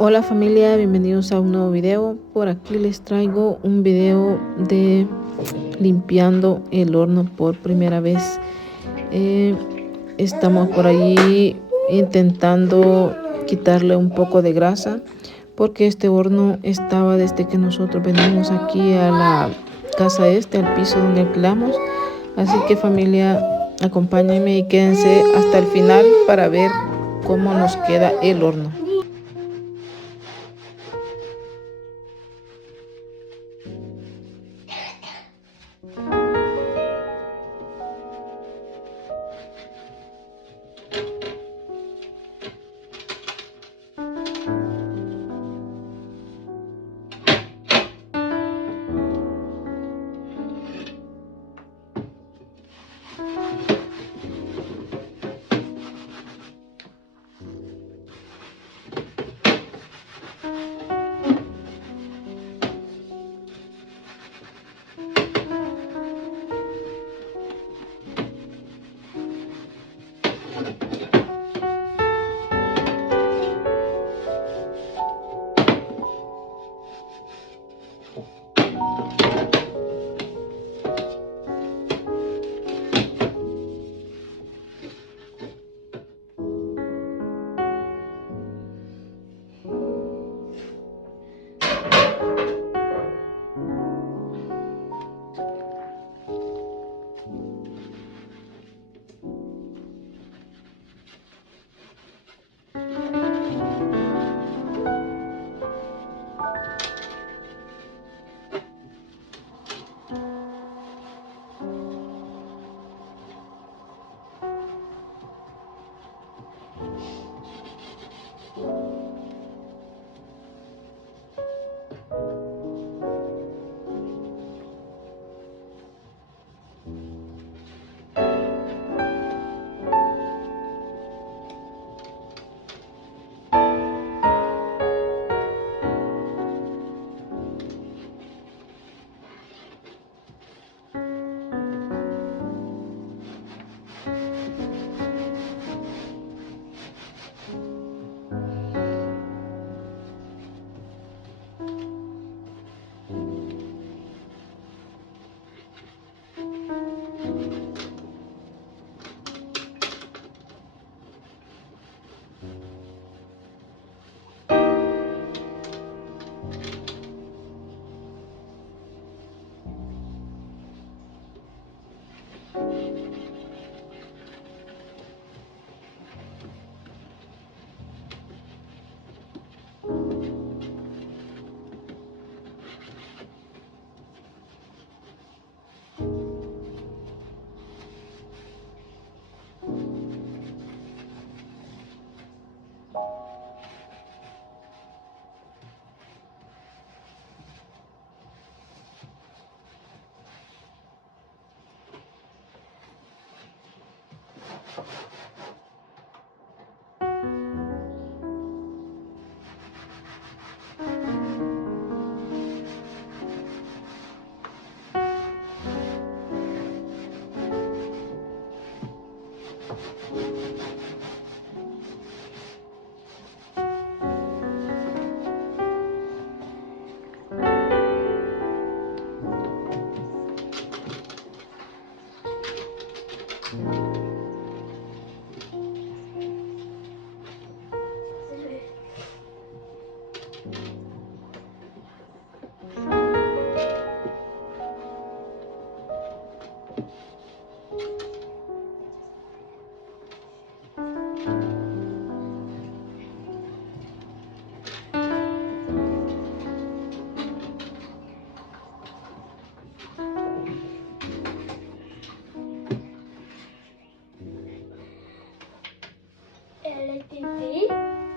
Hola familia, bienvenidos a un nuevo video. Por aquí les traigo un video de limpiando el horno por primera vez. Estamos por allí intentando quitarle un poco de grasa porque este horno estaba desde que nosotros venimos aquí a la casa al piso donde alquilamos. Así que familia, acompáñenme y quédense hasta el final para ver cómo nos queda el horno.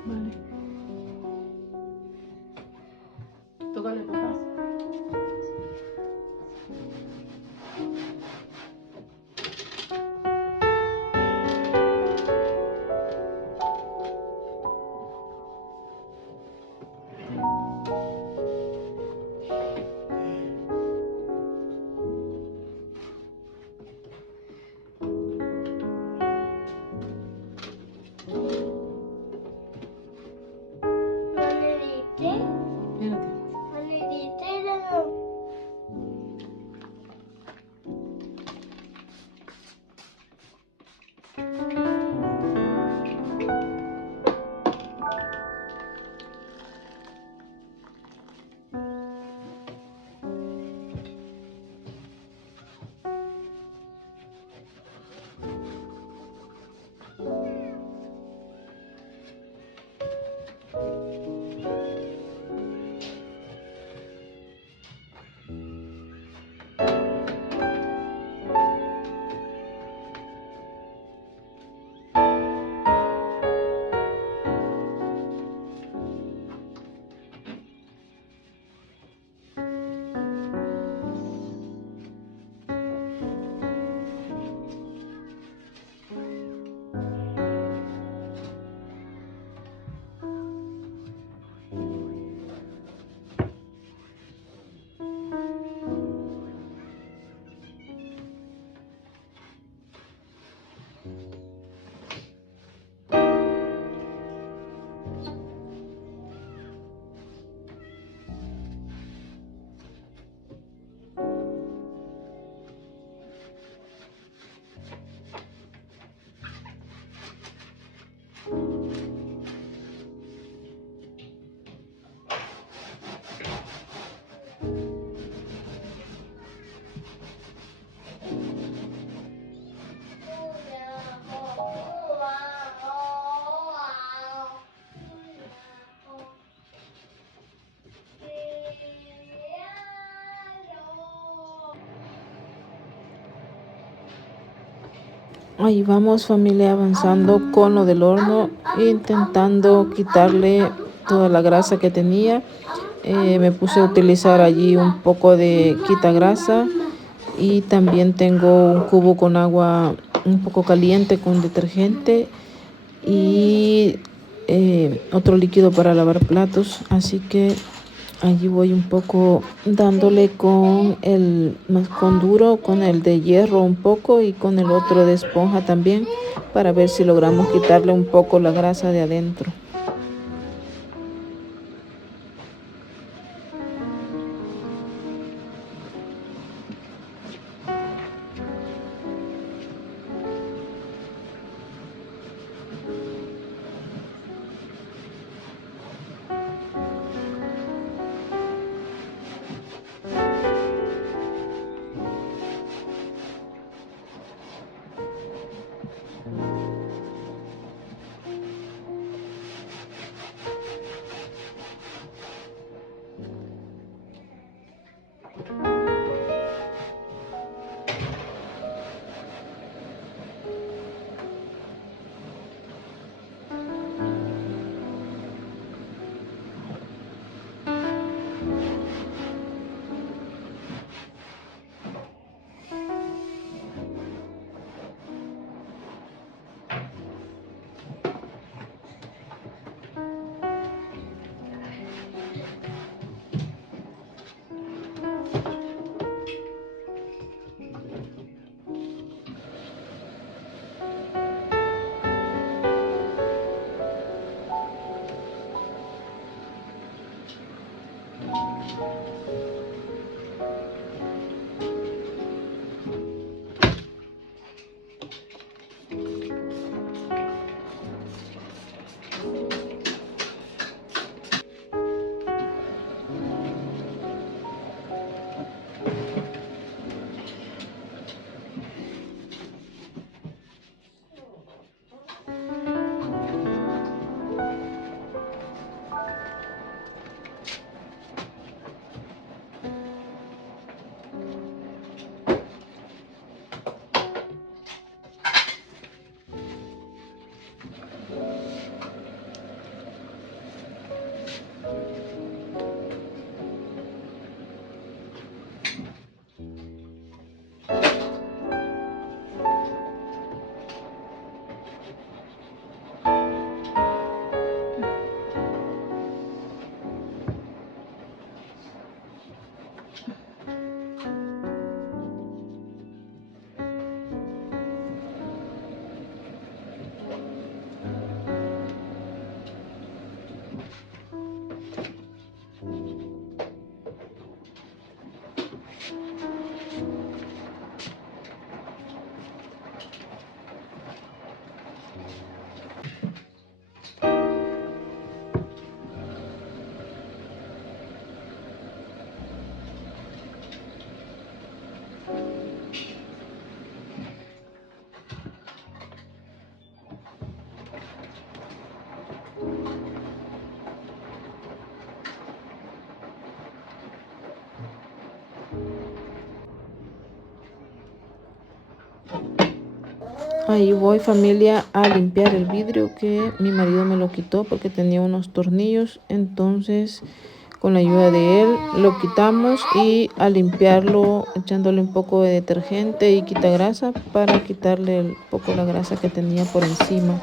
Vale. Tócale, papá. Ahí vamos, familia, avanzando con lo del horno, intentando quitarle toda la grasa que tenía. Me puse a utilizar allí un poco de quita grasa y también tengo un cubo con agua un poco caliente con detergente y otro líquido para lavar platos, así que allí voy un poco dándole con el mascón duro, con el de hierro un poco y con el otro de esponja también, para ver si logramos quitarle un poco la grasa de adentro. Ahí voy, familia, a limpiar el vidrio que mi marido me lo quitó porque tenía unos tornillos. Entonces, con la ayuda de él, lo quitamos y a limpiarlo echándole un poco de detergente y quita grasa para quitarle un poco la grasa que tenía por encima.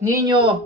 Niño.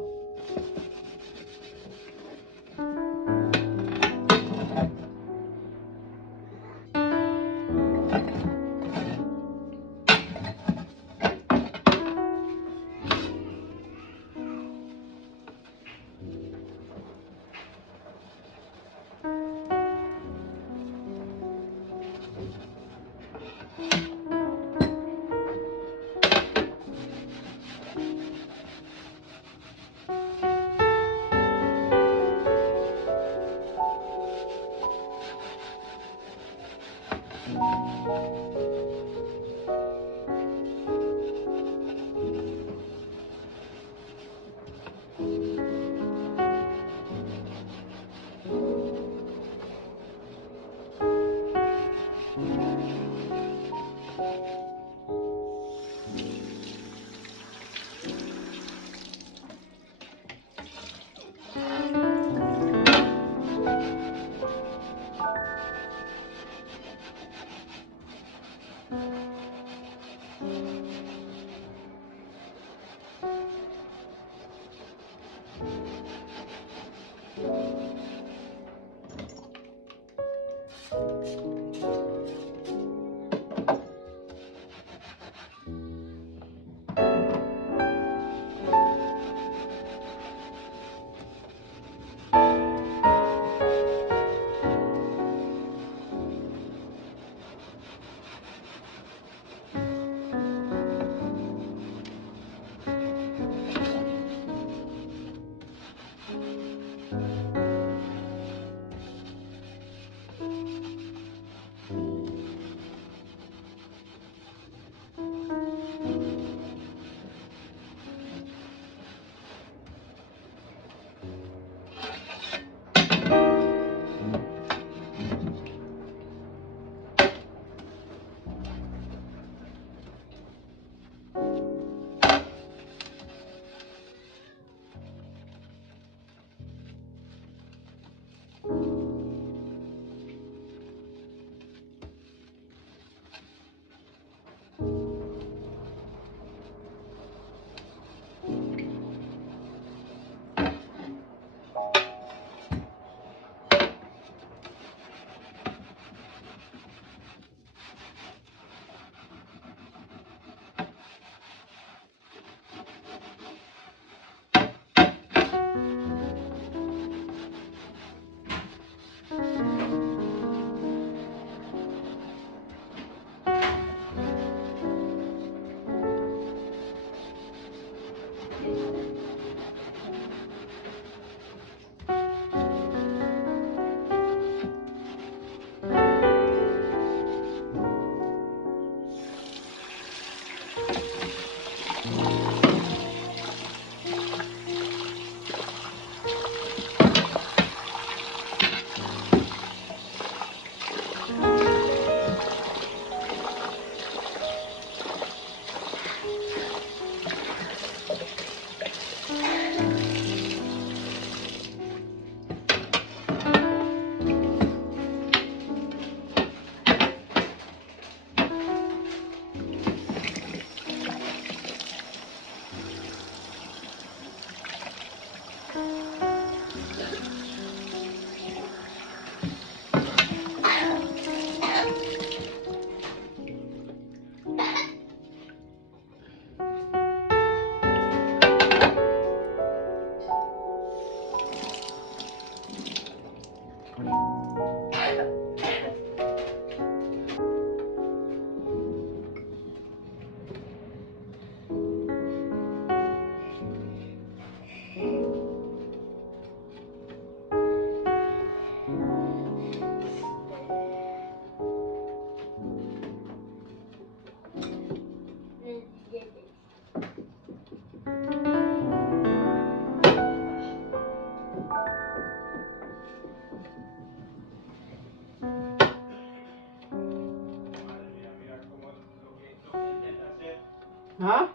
¿Ah?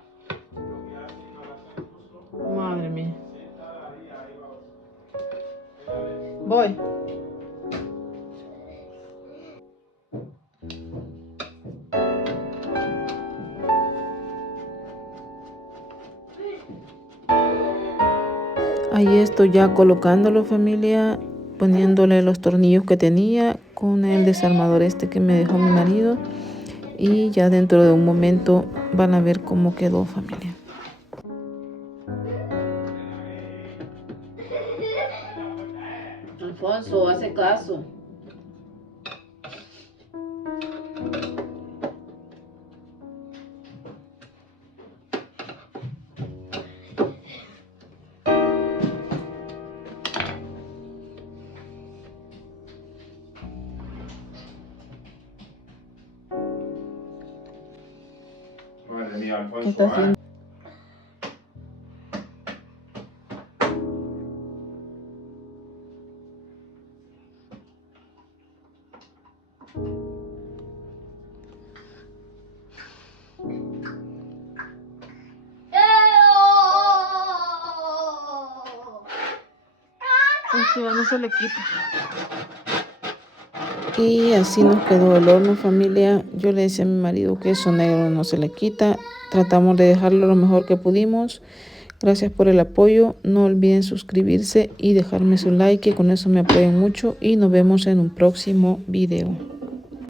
Madre mía. Voy. Ahí estoy ya colocándolo, familia, poniéndole los tornillos que tenía con el desarmador este que me dejó mi marido. Y ya dentro de un momento van a ver cómo quedó, familia. Alfonso, hace caso. Madre mía, Alfonso, ¿Qué está haciendo? No se le quita. Y así nos quedó el horno, familia. Yo le decía a mi marido que eso negro no se le quita. Tratamos de dejarlo lo mejor que pudimos. Gracias por el apoyo. No olviden suscribirse y dejarme su like, que con eso me apoyan mucho. Y nos vemos en un próximo video.